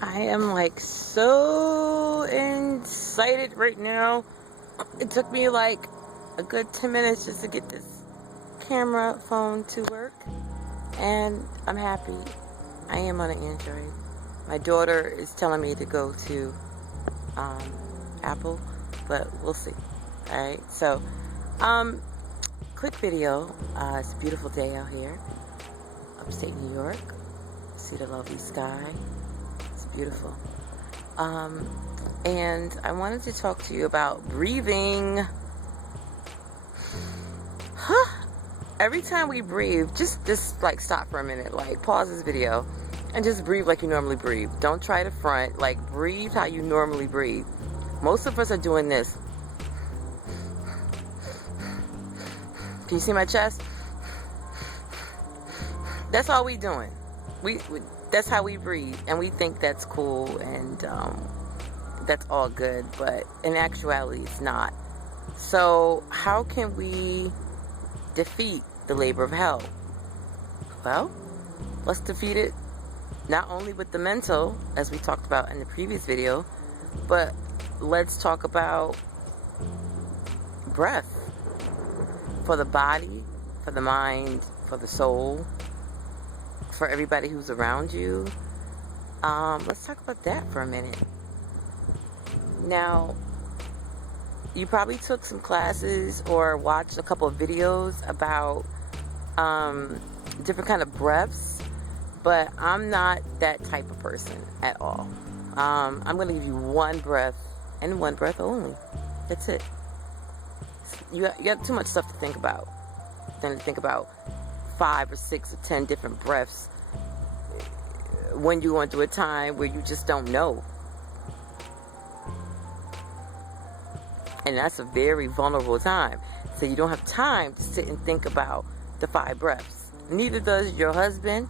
I am like so excited right now. It took me like a good 10 minutes just to get this camera phone to work, and I'm happy. I am on an Android. My daughter is telling me to go to Apple, but we'll see. Alright, so quick video. It's a beautiful day out here, upstate New York. See the lovely sky. It's beautiful. And I wanted to talk to you about breathing. Every time we breathe, just like stop for a minute, like pause this video and just breathe like you normally breathe. Don't try to front, like breathe how you normally breathe. Most of us are doing this. Can you see my chest? That's all we doing. We that's how we breathe, and we think that's cool and that's all good, but in actuality it's not. So how can we defeat the labor of hell? Well, let's defeat it not only with the mental, as we talked about in the previous video, but let's talk about breath for the body, for the mind, for the soul, for everybody who's around you. Let's talk about that for a minute. Now, you probably took some classes or watched a couple of videos about different kind of breaths, but I'm not that type of person at all. I'm going to give you one breath and one breath only. That's it. You got too much stuff to think about than to think about 5 or 6 or 10 different breaths when you're going through a time where you just don't know. And that's a very vulnerable time. So you don't have time to sit and think about the 5 breaths. Neither does your husband,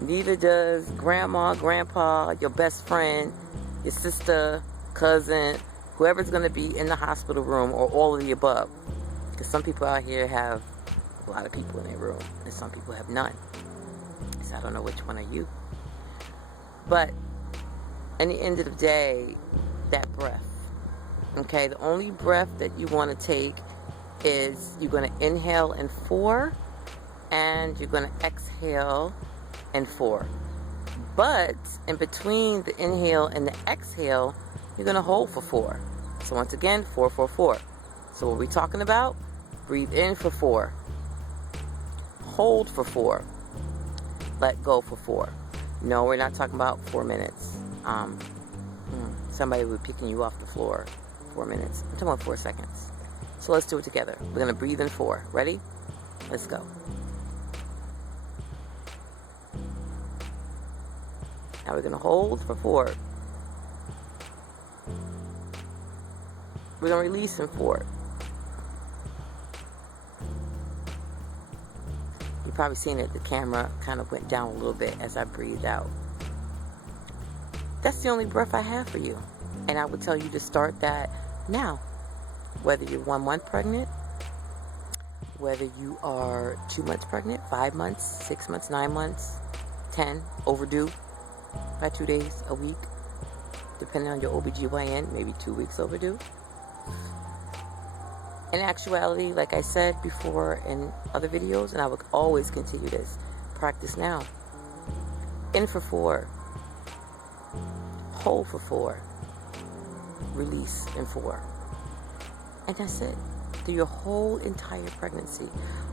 neither does grandma, grandpa, your best friend, your sister, cousin, whoever's going to be in the hospital room, or all of the above. Because some people out here have a lot of people in their room, and some people have none. So I don't know which one are you. But at the end of the day, that breath. Okay, the only breath that you want to take is you're going to inhale in 4 and you're going to exhale in 4. But in between the inhale and the exhale, you're going to hold for 4. So once again, 4, 4, 4. So what are we talking about? Breathe in for 4. Hold for 4. Let go for 4. No, we're not talking about 4 minutes. Somebody would be picking you off the floor. 4 minutes. I'm talking about 4 seconds. So let's do it together. We're going to breathe in 4. Ready? Let's go. Now we're going to hold for 4. We're going to release in 4. You've probably seen it. The camera kind of went down a little bit as I breathed out. That's the only breath I have for you. And I would tell you to start that now. Whether you're 1 month pregnant, whether you are 2 months pregnant, 5 months, 6 months, 9 months, 10, overdue by 2 days, a week, depending on your OBGYN, maybe 2 weeks overdue. In actuality, like I said before in other videos, and I will always continue this, practice now. In for 4. Hold for 4. Release in 4. And that's it. Through your whole entire pregnancy.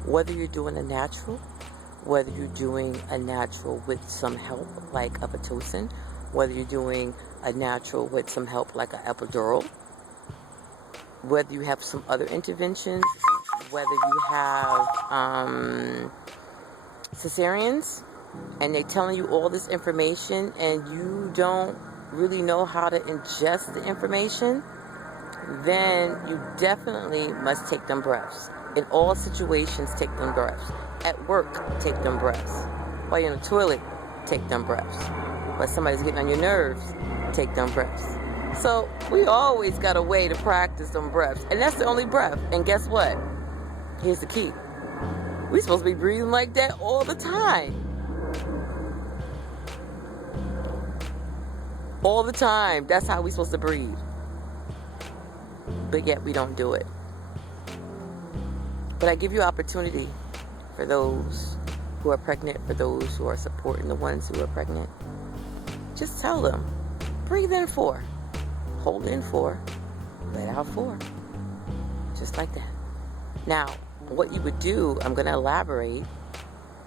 Whether you're doing a natural, whether you're doing a natural with some help like a Pitocin, whether you're doing a natural with some help like an epidural, whether you have some other interventions, whether you have cesareans, and they're telling you all this information and you don't really know how to ingest the information, then you definitely must take them breaths. In all situations, take them breaths. At work, take them breaths. While you're in the toilet, take them breaths. While somebody's getting on your nerves, take them breaths. So we always got a way to practice them breaths. And that's the only breath. And guess what? Here's the key. We're supposed to be breathing like that all the time. all the time. That's how we're supposed to breathe. But yet we don't do it. But I give you opportunity for those who are pregnant, for those who are supporting the ones who are pregnant. Just tell them, breathe in 4, hold in 4, let out 4. Just like that. Now, what you would do, I'm going to elaborate.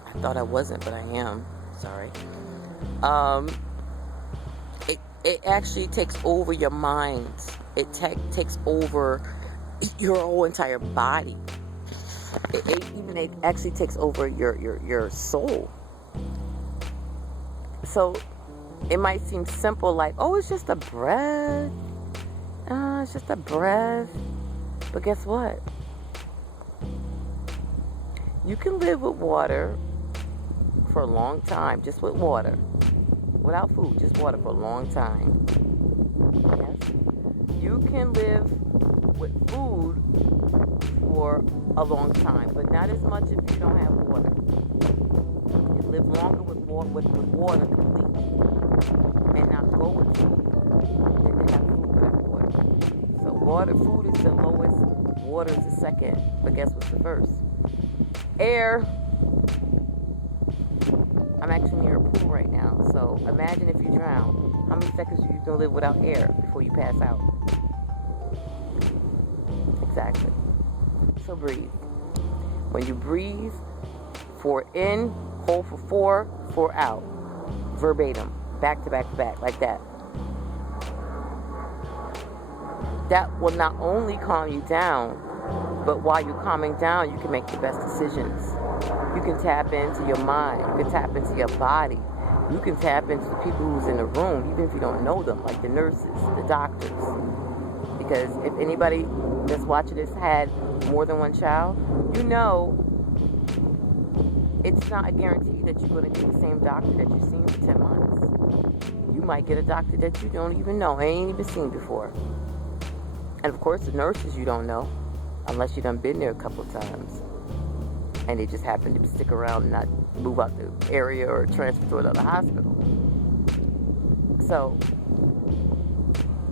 I thought I wasn't, but I am. Sorry. It actually takes over your mind. It takes over your whole entire body. It actually takes over your soul. So it might seem simple, like, oh, it's just a breath. It's just a breath. But guess what? You can live with water for a long time, just with water. Without food, just water for a long time. Yes. You can live with food for a long time, but not as much if you don't have water. You live longer with water completely, and not go with food than to have food without water. So food is the lowest, water is the second, but guess what's the first? Air. I'm actually near a pool right now, so imagine if you drown. How many seconds are you going to live without air before you pass out? Exactly. So breathe. When you breathe, 4 in, hold for 4, 4 out. Verbatim. Back to back to back, like that. That will not only calm you down, but while you're calming down, you can make the best decisions. You can tap into your mind. You can tap into your body. You can tap into the people who's in the room, even if you don't know them, like the nurses, the doctors. Because if anybody that's watching this had more than one child, you know it's not a guarantee that you're going to get the same doctor that you've seen for 10 months. You might get a doctor that you don't even know, ain't even seen before. And of course, the nurses you don't know, unless you done been there a couple of times. And they just happen to stick around and not move out the area or transfer to another hospital. So,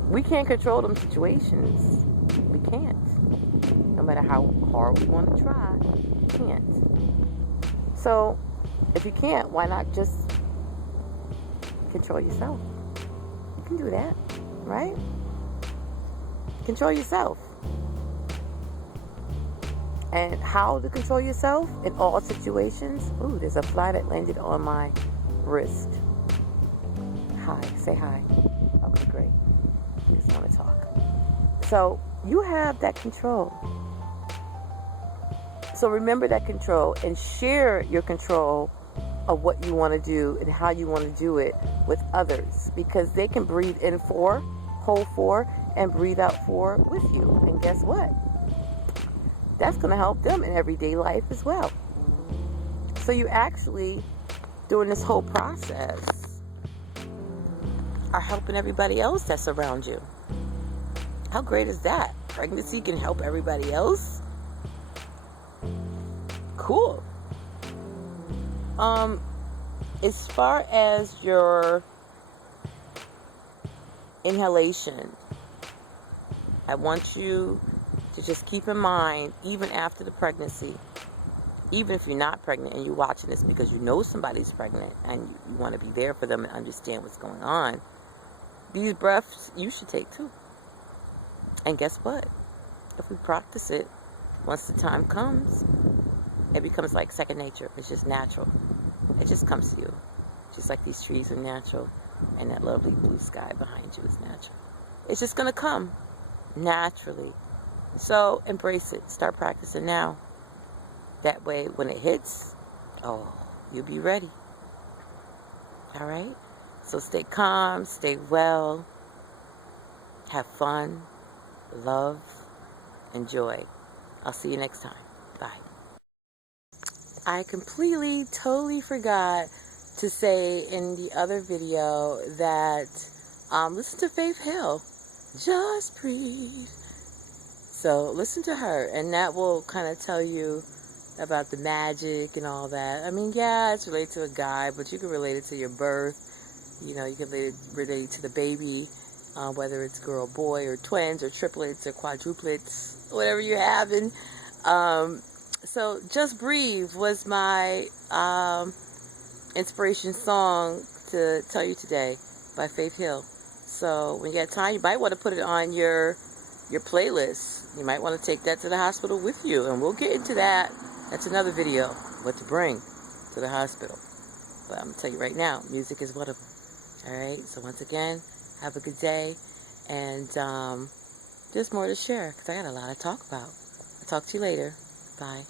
we can't control them situations. We can't. No matter how hard we want to try, we can't. So, if you can't, why not just control yourself? You can do that, right? Control yourself. And how to control yourself in all situations? Ooh, there's a fly that landed on my wrist. Hi, say hi. Okay, great. I just want to talk. So, you have that control. So remember that control and share your control of what you want to do and how you want to do it with others. Because they can breathe in 4, hold 4, and breathe out 4 with you. And guess what? That's going to help them in everyday life as well. So you actually, during this whole process, are helping everybody else that's around you. How great is that? Pregnancy can help everybody else? Cool. As far as your inhalation, I want you to just keep in mind, even after the pregnancy, even if you're not pregnant and you're watching this because you know somebody's pregnant and you want to be there for them and understand what's going on, these breaths you should take too. And guess what? If we practice it, once the time comes, it becomes like second nature. It's just natural. It just comes to you. Just like these trees are natural and that lovely blue sky behind you is natural. It's just going to come naturally. So embrace it. Start practicing now. That way, when it hits, you'll be ready. All right? So stay calm, stay well, have fun, love, enjoy. I'll see you next time. Bye. I completely, totally forgot to say in the other video that listen to Faith Hill. Just breathe. So listen to her, and that will kind of tell you about the magic and all that. I mean, yeah, it's related to a guy, but you can relate it to your birth. You know, you can relate to the baby, whether it's girl, boy, or twins, or triplets, or quadruplets, whatever you're having. So Just Breathe was my inspiration song to tell you today by Faith Hill. So when you got time, you might want to put it on your playlist. You might want to take that to the hospital with you, and we'll get into that. That's another video, what to bring to the hospital. But I'm going to tell you right now, music is one of them. All right, so once again, have a good day, and there's more to share because I got a lot to talk about. I'll talk to you later. Bye.